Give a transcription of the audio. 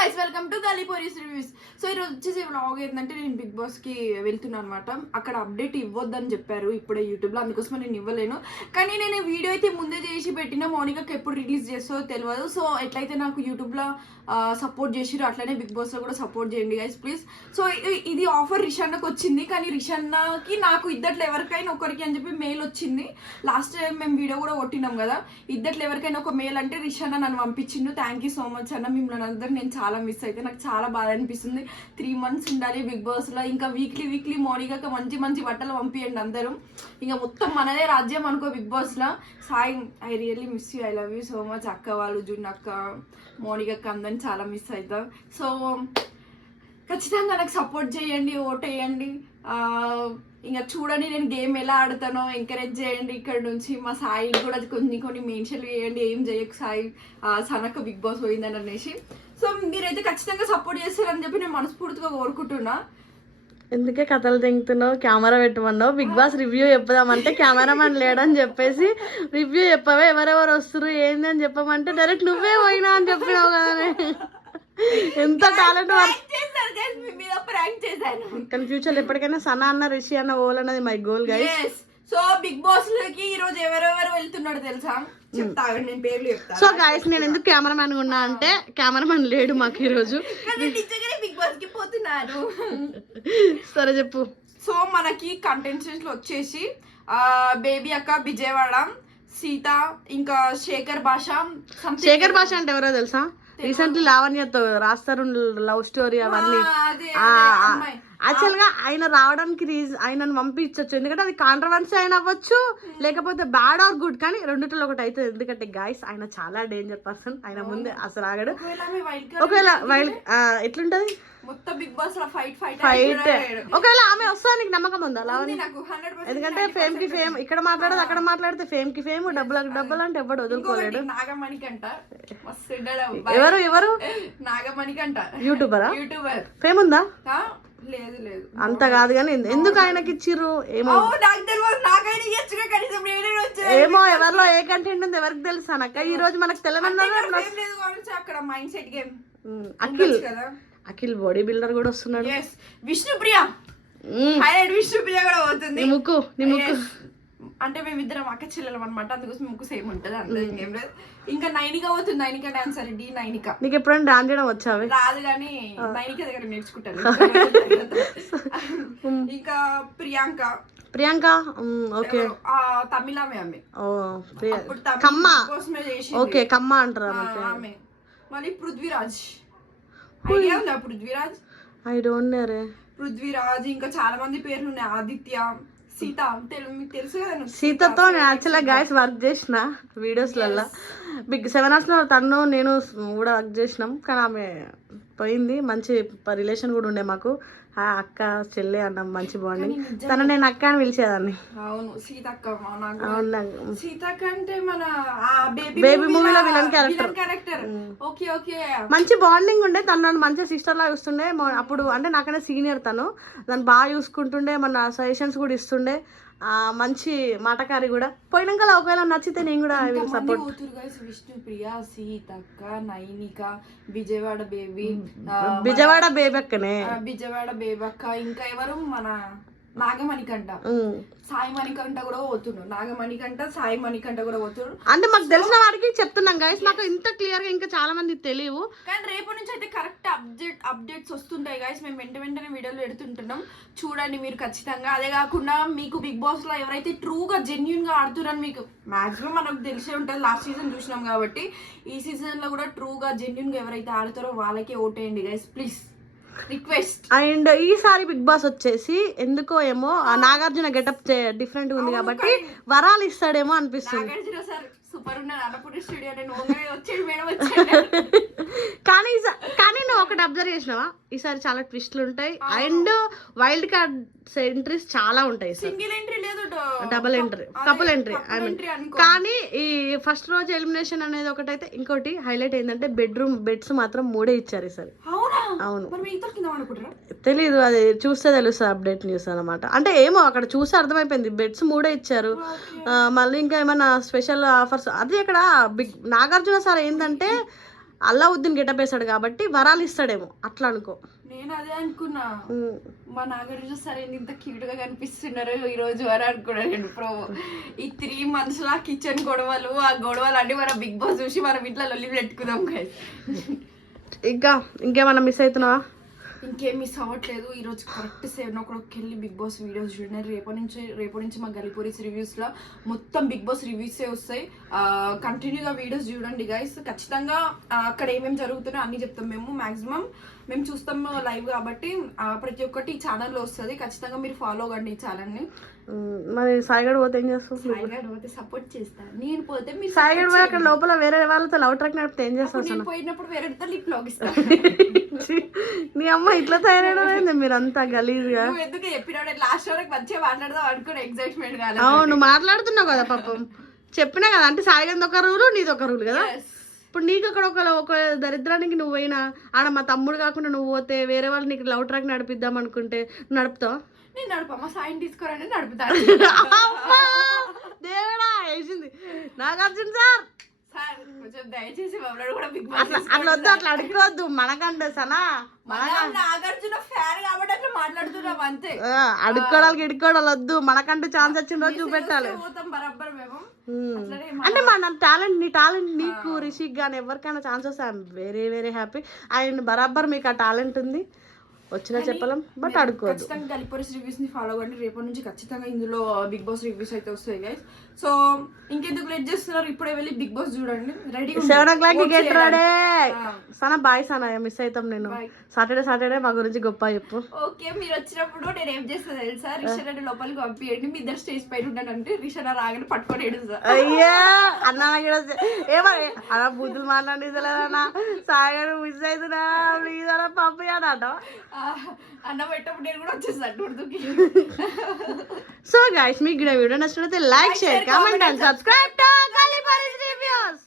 Guys welcome to గలీపోరీస్ reviews so ఈరోజు వచ్చేసి వ్లాగ్ ఏంటంటే నేను బిగ్ బాస్కి వెళ్తున్నాను అనమాట అక్కడ అప్డేట్ ఇవ్వద్దని చెప్పారు ఇప్పుడే యూట్యూబ్లో అందుకోసం నేను ఇవ్వలేను. కానీ నేను వీడియో అయితే ముందే చేసి పెట్టిన మౌనికకి ఎప్పుడు రిలీజ్ చేస్తో తెలియదు సో ఎట్లయితే నాకు యూట్యూబ్లో సపోర్ట్ చేసిరో అట్లనే బిగ్ బాస్లో కూడా సపోర్ట్ చేయండి గైస్ ప్లీజ్ సో ఇది ఆఫర్ రిషాన్నకి వచ్చింది. కానీ రిషాన్నకి నాకు ఇద్దట్లో ఎవరికైనా ఒకరికి అని చెప్పి మెయిల్ వచ్చింది. లాస్ట్ టైం మేము వీడియో కూడా కొట్టినాం కదా. ఇద్దట్లో ఎవరికైనా ఒక మెయిల్ అంటే రిషాన్న నన్ను పంపించిండు. థ్యాంక్ యూ సో మచ్ అన్న. మిమ్మల్ని అందరూ నేను చాలా చాలా మిస్ అయితే నాకు చాలా బాధ అనిపిస్తుంది. త్రీ మంత్స్ ఉండాలి బిగ్ బాస్లో. ఇంకా వీక్లీ వీక్లీ మోనికాకి మంచి మంచి బట్టలు పంపియండి అందరూ. ఇంకా మొత్తం మనదే రాజ్యం అనుకో బిగ్ బాస్లో. Sai I really miss you I love you so much అక్క వాళ్ళు జున్ అక్క మోనికక్క అందరిని చాలా మిస్ అవుతాం సో ఖచ్చితంగా నాకు సపోర్ట్ చేయండి ఓట్ ఇంకా చూడండి నేను గేమ్ ఎలా ఆడతానో ఎంకరేజ్ చేయండి ఇక్కడ నుంచి. మా సాయి కూడా కొన్ని కొన్ని మెన్షన్లు చేయండి ఏం చేయకు సాయి? ఆ, సనక బిగ్ బాస్ పోయిందని అనేసి. సో మీరైతే ఖచ్చితంగా సపోర్ట్ చేస్తారని చెప్పి నేను మనస్ఫూర్తిగా కోరుకుంటున్నా. ఎందుకే కథలు తింటున్నావు కెమెరా పెట్టమన్నావు? బిగ్ బాస్ రివ్యూ చెప్పుదామంటే కెమెరామెన్ లేడని చెప్పేసి రివ్యూ చెప్పవే ఎవరెవరు వస్తారు ఏంది అని చెప్పమంటే డైరెక్ట్ నువ్వే పోయినా అని చెప్పినావు కదా ఎంత టాలెంట్ కానీ ఫ్యూచర్ ఎప్పటికైనా సనా అన్న రిషి అన్న ఓల్ అన్నది my goal guys. So Bigg బాస్లోకి ఈ రోజు ఎవరెవరు వెళ్తున్నాడు తెలుసా? సో గాయస్ నేను ఎందుకు కెమెరామెన్ ఉన్నా అంటే కెమెరామెన్ లేడు మాకు ఈరోజు కానీ నిజంగానే బిగ్ బాస్కి పోతున్నారు. సరే చెప్పు. సో మనకి కంటెంట్స్ వచ్చేసి బేబీ అక్క విజయవాడ సీత ఇంకా శేఖర్ భాష శేఖర్ భాష అంటే ఎవరో తెలుసా? రీసెంట్లీ లావణ్యతో రాస్తారు లవ్ స్టోరీ అవన్నీ. ఆ, అదే, అదే, అమ్మాయి. యాక్చువల్గా ఆయన రావడానికి రీజన్ ఆయనను పంపించవచ్చు ఎందుకంటే అది కాంట్రవర్సీ అయిన అవ్వచ్చు లేకపోతే బ్యాడ్ ఆర్ గుడ్. కానీ రెండిట్లో ఒకటి అవుతుంది ఎందుకంటే గాయస్ ఆయన చాలా డేంజర్ పర్సన్. ఆయన ముందే అసలు ఆగడు. ఒకవేళ వైల్డ్ ఎట్లుంటది? మొత్తం బిగ్ బాస్లో ఫైట్ ఫైట్ ఫైట్. ఒకవేళ ఆమె వస్తా నీకు నమ్మకం ఉందా హండ్రెడ్ ఎందుకంటే ఫేమ్కి ఫేమ్ ఇక్కడ మాట్లాడదు అక్కడ మాట్లాడితే ఫేమ్కి ఫేమ్ డబ్బులకు డబ్బులు అంటే ఎవడు వదులుకోలేడు. ఉంటాడు అబ్బాయి. ఎవరు ఎవరు? నాగమణికంట యూట్యూబరా? యూట్యూబర్. ఫేమ్ ఉందా? లేదు లేదు. అంత కాదు కానీ ఎందుకు ఆయనకి ఇచ్చిర్రు? ఏమో. ఏమో ఎవరిలో ఏ కంటెంట్ ఉంది ఎవరికి తెలుసు అనక్క ఈ రోజు మనకు తెలంగాణ ఏం లేదు కాబట్టి అక్కడ మైండ్ సెట్ గేమ్ అఖిల్. కదా. అఖిల్ బాడీ బిల్డర్ కూడా వస్తున్నాడు. విష్ణుప్రియ. హైలైట్ విష్ణుప్రియ కూడా పోతుంది. ముక్కు నీ ముక్కు. అంటే మేమిద్దరం అక్క చెల్లెలం అనమాట అందుకోసం ముక్కు సేమ్ ఉంటుంది అందులో ఇంకేం లేదు. ఇంకా నైనిక పోతుంది నైనిక డాన్సర్ డి నైనిక. నీకు ఎప్పుడైనా డాన్స్ చేయడం వచ్చావే రాదు కానీ నైనిక దగ్గర నేర్చుకుంటాను. ఇంకా ప్రియాంక. ప్రియాంక? ఓకే. తమిళామే ఆమె. కమ్మ. కోసమే చేసి ఓకే కమ్మ అంటారు. ఆమె. మళ్ళీ పృథ్వీరాజ్. ఐడియా ఉందా పృథ్వీరాజ్? ఐ డోంట్ నో రే. పృథ్వీరాజ్ ఇంకా చాలా మంది పేర్లు ఉన్నాయి ఆదిత్య సీత తెలు- మీకు తెలుసు కదా? సీతతో నేను యాక్చువల్గా గాయస్ వర్క్ చేసిన వీడియోస్లలో బిగ్ సెవెన్ అవర్స్లో తను నేను కూడా వర్క్ చేసినాం. కానీ ఆమె పోయింది. మంచి రిలేషన్ కూడా ఉండే మాకు. ఆ అక్క చెల్లె అన్నాం మంచి బాండింగ్ తను నేను అక్క అని పిలిచేదాన్ని. అవును సీతక్క అవును సీతక్క అంటే మన బేబీ Baby movie లో villain character. Character okay okay మంచి బాండింగ్ ఉండే తను నన్ను మంచిగా సిస్టర్ లాగా చూస్తుండే. అప్పుడు అంటే నాకన్నా సీనియర్ తను. నన్ను బాగా చూసుకుంటుండే మన సజెషన్స్ కూడా ఇస్తుండే. మంచి మాటకారి కూడా. పోయినాక ఒకవేళ నచ్చితే నేను కూడా సపోర్ట్ కూతురు గైస్ విష్ణుప్రియ సీతక్క నైనిక విజయవాడ బేబీ విజయవాడ బేబీ అక్కనే. విజయవాడ బేబక్క ఇంకా ఎవరు మన నాగమణికంట. సాయి మణికంట కూడా పోతుండు. నాగమణికంట సాయి మణికంట కూడా పోతుండు. అంటే మాకు తెలిసిన వాడికి చెప్తున్నాం గైస్ మాకు ఇంత క్లియర్గా ఇంకా చాలా మంది తెలియవు. కానీ రేపు నుంచి అయితే కరెక్ట్ అప్డేట్ అప్డేట్స్ వస్తుంటాయి గాయస్ మేము వెంట వెంటనే వీడియోలు పెడుతుంటున్నాం. చూడండి మీరు ఖచ్చితంగా. అదే కాకుండా మీకు బిగ్ బాస్లో ఎవరైతే ట్రూగా జెన్యున్గా ఆడుతున్నారని మీకు మాక్సిమం మనకు తెలిసే ఉంటుంది. లాస్ట్ సీజన్ చూసినాం కాబట్టి ఈ సీజన్లో కూడా ట్రూగా జెన్యున్గా ఎవరైతే ఆడుతారో వాళ్ళకే ఓటేయండి గైస్ ప్లీజ్ రిక్వెస్ట్ అండ్ ఈసారి బిగ్ బాస్ వచ్చేసి ఎందుకో ఏమో ఆ నాగార్జున గెటప్ డిఫరెంట్ ఉంది కాబట్టి వరాలు ఇస్తాడేమో అనిపిస్తుంది. నాగార్జున సార్ సూపర్ ఉన్నారు అన్నపూర్ణ స్టూడియో నేను ఓన్గా వచ్చేది మేడం వచ్చాడు కానీ కానీ నువ్వు ఒకటి అబ్జర్వ్ చేసినావా? ఈసారి చాలా ట్విస్ట్లు ఉంటాయి. అండ్ వైల్డ్ కార్డ్ ఎంట్రీస్ చాలా ఉంటాయి సార్. సింగిల్ ఎంట్రీ లేదు double entry couple entry I mean కానీ ఈ ఫస్ట్ రోజు ఎలిమినేషన్ అనేది ఒకటైతే ఇంకోటి హైలైట్ ఏంటంటే బెడ్రూమ్ బెడ్స్ మాత్రం మూడే ఇచ్చారు ఈసారి. అవునా. కింద తెలీదు అది చూస్తే తెలుస్తుంది అప్డేట్ న్యూస్ అనమాట అంటే ఏమో అక్కడ చూస్తే అర్థమైపోయింది బెడ్స్ మూడే ఇచ్చారు. మళ్ళీ ఇంకా ఏమైనా స్పెషల్ ఆఫర్స్ అది ఇక్కడ బిగ్ నాగార్జున సార్ ఏంటంటే అల్లావుద్దీన్ గెటప్ వేసాడు కాబట్టి వరాలు ఇస్తాడేమో అట్లా అనుకో. నేను అదే అనుకున్నా. మా నాగార్జున సరే ఇంత క్యూట్గా కనిపిస్తున్నారు ఈ రోజు అని అనుకున్నాను ప్రో ఈ త్రీ మంత్స్ లా కిచెన్ గొడవలు ఆ గొడవలు అన్ని మన బిగ్ బాస్ చూసి మనం ఇంట్లో లొల్లి పెట్టుకుందాం guys. ఇంకా ఇంకేమన్నా మిస్ అవుతున్నావా? ఇంకేం మిస్ అవ్వట్లేదు. ఈరోజు కరెక్ట్ సెవెన్ ఓ క్లాక్కి వెళ్ళి బిగ్ బాస్ వీడియోస్ చూడండి. రేపటి నుంచి రేపటి నుంచి మా గలిపూరిస్ రివ్యూస్లో మొత్తం బిగ్ బాస్ రివ్యూసే వస్తాయి. కంటిన్యూగా వీడియోస్ చూడండి గైస్ ఖచ్చితంగా అక్కడ ఏమేమి జరుగుతున్నాయో అన్నీ చెప్తాం మేము. మ్యాక్సిమం మేము చూస్తాం లైవ్ కాబట్టి ప్రతి ఒక్కటి ఈ ఛానల్లో వస్తుంది. ఖచ్చితంగా మీరు ఫాలో అవ్వండి ఈ ఛానల్ని మరి సాయిగడ్ పోతే ఏం చేస్తావు సాయిగాడు పోతే సపోర్ట్ చేస్తాను నేను పోతే మీరు సాయిగడ్ పోయి అక్కడ. లోపల వేరే వాళ్ళతో లవ్ ట్రాక్ నడిపితే ఏం చేస్తావు అప్పుడు నేను పోయినప్పుడు వేరే లిప్ లాగ్ ఇస్తాను. నీ అమ్మ ఇట్లా తయారైంది మీరంతా గలీజ్గా. ఎందుకు చెప్పినావు లాస్ట్ వరకు మంచిగా మాట్లాడదాం అనుకున్న ఎగ్జైట్మెంట్ కాలేదు. అవును మాట్లాడుతున్నావు కదా పాపం. చెప్పినా కదా అంటే సాయిగంది ఒక రూలు నీది ఒక రూల్ కదా. ఇప్పుడు నీకు అక్కడ ఒక ఒక దరిద్రానికి నువ్వు పోయినా ఆడ మా తమ్ముడు కాకుండా నువ్వు పోతే వేరే వాళ్ళు నీకు లవ్ ట్రాక్ నడిపిద్దాం అనుకుంటే నడుపుతావా? నేను నడపమ్మా సాయం తీసుకోరని నడుపుతాను! దేవుడా వేసింది నాగార్జున సార్! దయచేసి కూడా బిగ్ అట్లా వద్దు అట్లా అడుగుకోవద్దు మనకంటే సనా నాగార్జున ఫ్యాన్ కాబట్టి అట్లా మాట్లాడుతున్నాం అంతే. అడుక్కోవడానికి ఇడుక్కోవడాలు వద్దు. మనకంటూ ఛాన్స్ వచ్చిన రోజు చూపెట్టాలి. అంటే మన టాలెంట్ నీ టాలెంట్ నీకు రిషిక్ కానీ ఎవరికైనా ఛాన్స్ వస్తే I'm very very happy. And బరాబర్ మీకు ఆ టాలెంట్ ఉంది. వచ్చినా చెప్పలేం బట్ అడుక్కోవద్దు. ఖచ్చితంగా గలిపరిస్ రివ్యూస్ని ఫాలో అవ్వండి. రేపటి నుంచి ఖచ్చితంగా ఇందులో బిగ్ బాస్ రివ్యూస్ అయితే వస్తాయి గైస్ సో ఇంకెందుకు లేట్ చేస్తున్నారు? ఇప్పుడే వెళ్ళి బిగ్ బాస్ చూడండి. Ready seven o'clock get ready Sana bye Sana miss అవుతాం నేను. సాటర్డే సాటర్డే మా గురించి గొప్ప చెప్పు. ఓకే మీరు వచ్చినప్పుడు నేను ఏం చేస్తాను తెలుసా? రిషన్ అంటే లోపలికి పంపించండి మీ ఇద్దరు స్టేజ్ పైన ఉంటానంటే రిషన్ రాగానే పట్టుకొని ఏడుస్తా. అయ్యా అన్న ఏమని అలా బుద్ధులు మాట్లాడేసలేదన్నా సాగర్ మిస్ అవుతున్నా ప్లీజ్ అలా పంపించాడట ఆ, అన్నం పెట్టప్పుడు నేను కూడా వచ్చేస్తాను టూర్దుకి సో గైస్ మీకు ఈ వీడియో నచ్చినట్లయితే like share comment and subscribe to కలిపరిస్ reviews